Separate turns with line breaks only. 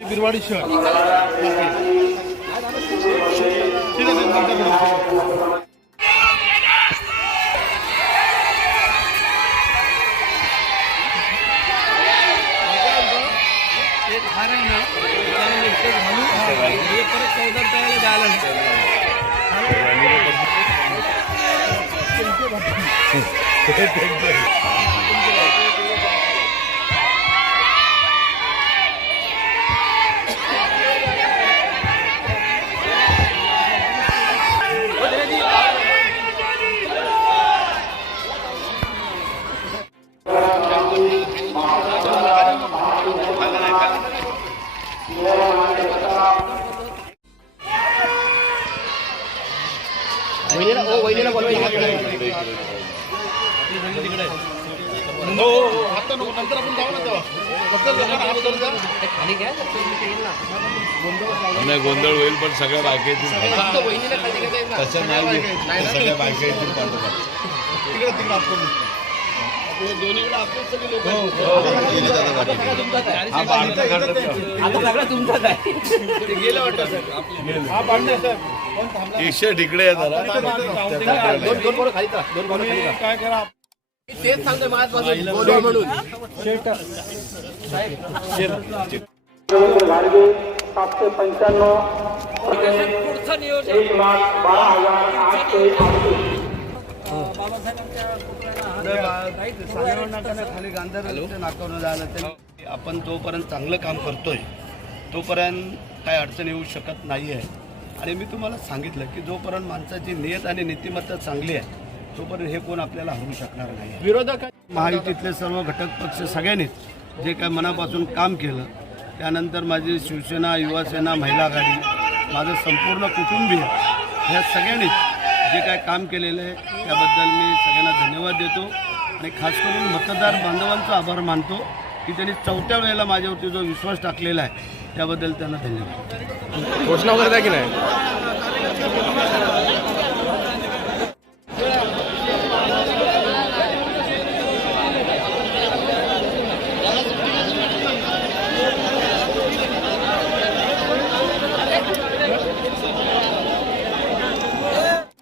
बिरवाडी शहर ओके. ठीक आहे नंतर भेटू.
एक हे.
हो हो आता नको नंतर आपण जाऊ ना तेव्हा.
नाही गोंधळ होईल पण सगळ्या बायका येतील तसं नाही सगळ्या बायका येतील पाठोपाठ
तिकडे तिकडे
ईशा तिकडे आहे. जरा.
दोन दोन पोरं खाली करा. दोन पोरं खाली
तुम्ही काय करा?
तेच सांगतोय माझ्यापासून बोलू म्हणून.
सातशे पंच्याण्णव
पुढचं नियोजन.
एक लाख बारा हजार आठशे
खाली गांधर नाकावरून जायला ते आपण जोपर्यंत चांगलं काम करतोय. तोपर्यंत काय अडचण येऊ शकत नाही आहे आणि मी तुम्हाला सांगितलं की जोपर्यंत माणसाची नियत आणि नीतिमत्ता चांगली आहे तोपर्यंत हे कोण आपल्याला हरवू शकणार नाही.
विरोधक
महायुतीतले सर्व घटक पक्ष सगळ्यांनीच जे काय मनापासून काम केलं त्यानंतर माझी शिवसेना युवासेना महिला आघाडी माझं संपूर्ण कुटुंबीय ह्या सगळ्यांनीच जे काय काम केलेलं आहे त्याबद्दल मी सगळ्यांना धन्यवाद देतो. आणि खास करून मतदार बांधवांचा आभार मानतो की त्यांनी चौथ्या वेळेला माझ्यावरती जो विश्वास टाकलेला आहे त्याबद्दल त्यांना धन्यवाद.
घोषणा वगैरे द्या की नाही?